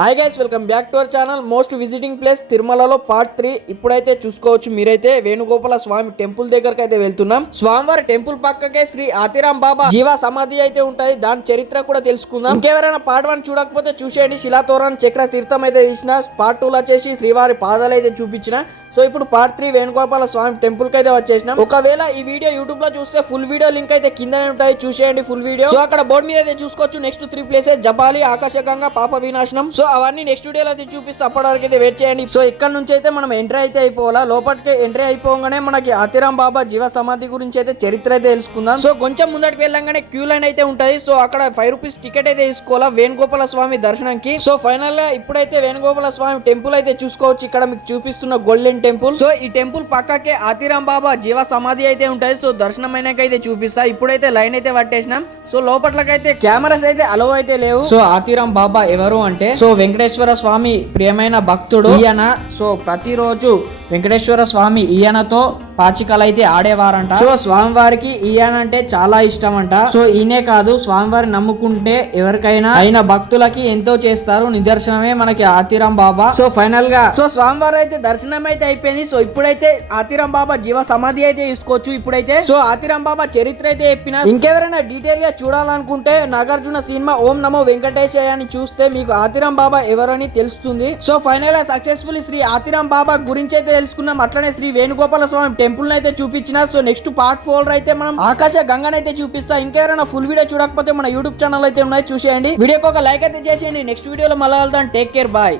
Hi guys, welcome back to our channel. Most visiting place తిరుమలలో part 3. ఇప్పుడైతే చూసుకోవచ్చు మీరైతే వేణుగోపాల స్వామి టెంపుల్ దగ్గరకు అయితే వెళ్తున్నాం. స్వామివారి టెంపుల్ పక్కకే శ్రీ ఆతిరాం బాబా జీవ సమాధి అయితే ఉంటది. దాని చరిత్ర కూడా తెలుసుకుందాం. ఇంకెవరైనా పార్ట్ 1 చూడకపోతే చూసేయండి. శిలాతోరణం చక్ర తీర్థం అయితే తీసిన. పార్ట్ 2 వచ్చేసి శ్రీవారి పాదాలు అయితే చూపించిన. సో ఇప్పుడు పార్ట్ 3 వేణుగోపాల స్వామి టెంపుల్ కి అయితే వచ్చేసినాం. ఒకవేళ ఈ వీడియో యూట్యూబ్ లో చూస్తే ఫుల్ వీడియో లింక్ అయితే కిందనే ఉంటాయి, చూసేయండి ఫుల్ వీడియో. సో అక్కడ బోర్డు మీద అయితే చూసుకోవచ్చు. నెక్స్ట్ 3 ప్లేసెస్ జపాలి, ఆకాశగంగా, పాప వినాశనం. సో అవన్నీ నెక్స్ట్ వీడియోలో అయితే చూపిస్తే అప్పటి వరకు అయితే వెయిట్ చేయండి. సో ఇక్కడ నుంచి అయితే మనం ఎంట్రీ అయితే అయిపోవాలా. లోపలికి ఎంట్రీ అయిపోగానే మనకి ఆతిరాం బాబా జీవ సమాధి గురించి అయితే చరిత్ర అయితే తెలుసుకుందాం. సో కొంచెం ముందటికి వెళ్ళంగానే క్యూ లైన్ అయితే ఉంటది. సో అక్కడ 5 రూపీస్ టికెట్ అయితే తీసుకోవాలా వేణుగోపాల స్వామి దర్శనంకి. సో ఫైనల్ గా ఇప్పుడైతే వేణుగోపాల స్వామి టెంపుల్ అయితే చూసుకోవచ్చు. ఇక్కడ మీకు చూపిస్తున్న గోల్డెన్ టెంపుల్. సో ఈ టెంపుల్ పక్కకే ఆతిరాం బాబా జీవ సమాధి అయితే ఉంటది. సో దర్శనం అయినాకైతే చూపిస్తా. ఇప్పుడైతే లైన్ అయితే పట్టేసినాం. సో లోపట్లకైతే కెమెరాస్ అయితే అలవ్ అయితే లేవు. సో ఆతిరాం బాబా ఎవరు అంటే సో వెంకటేశ్వర స్వామి ప్రియమైన భక్తుడు ఈయన. సో ప్రతిరోజు వెంకటేశ్వర స్వామి ఈయనతో పాచికలు అయితే ఆడేవారంట. సో స్వామివారికి ఈయన అంటే చాలా ఇష్టం అంట. సో ఈయనే కాదు, స్వామివారిని నమ్ముకుంటే ఎవరికైనా అయిన భక్తులకి ఎంతో చేస్తారు. నిదర్శనమే మనకి ఆతిరాం బాబా. సో ఫైనల్ గా సో స్వామివారి అయితే దర్శనం అయితే అయిపోయింది. సో ఇప్పుడైతే ఆతిరాం బాబా జీవ సమాధి అయితే తీసుకోవచ్చు. ఇప్పుడైతే సో ఆతిరాం బాబా చరిత్ర అయితే చెప్పిన. ఇంకెవరైనా డీటెయిల్ గా చూడాలనుకుంటే నాగార్జున సినిమా ఓం నమో వెంకటేశయ్య అని చూస్తే మీకు ఆతిరాం బాబా ఎవరని తెలుస్తుంది. సో ఫైనల్ గా సక్సెస్ఫుల్ శ్రీ ఆతిరాం బాబా గురించి అయితే తెలుసుకున్నాం. అట్లనే శ్రీ వేణుగోపాల స్వామి టెంపుల్ అయితే చూపించిన. సో నెక్స్ట్ పార్ట్ 4 అయితే మనం ఆకాశ గంగనైతే చూపిస్తా. ఇంకెవరైనా ఫుల్ వీడియో చూడకపోతే మన యూట్యూబ్ ఛానల్ అయితే ఉన్నాయి, చూసేయండి. వీడియోకి ఒక లైక్ అయితే చేసేయండి. నెక్స్ట్ వీడియోలో మళ్ళీ వెళ్తాం. Take care, bye.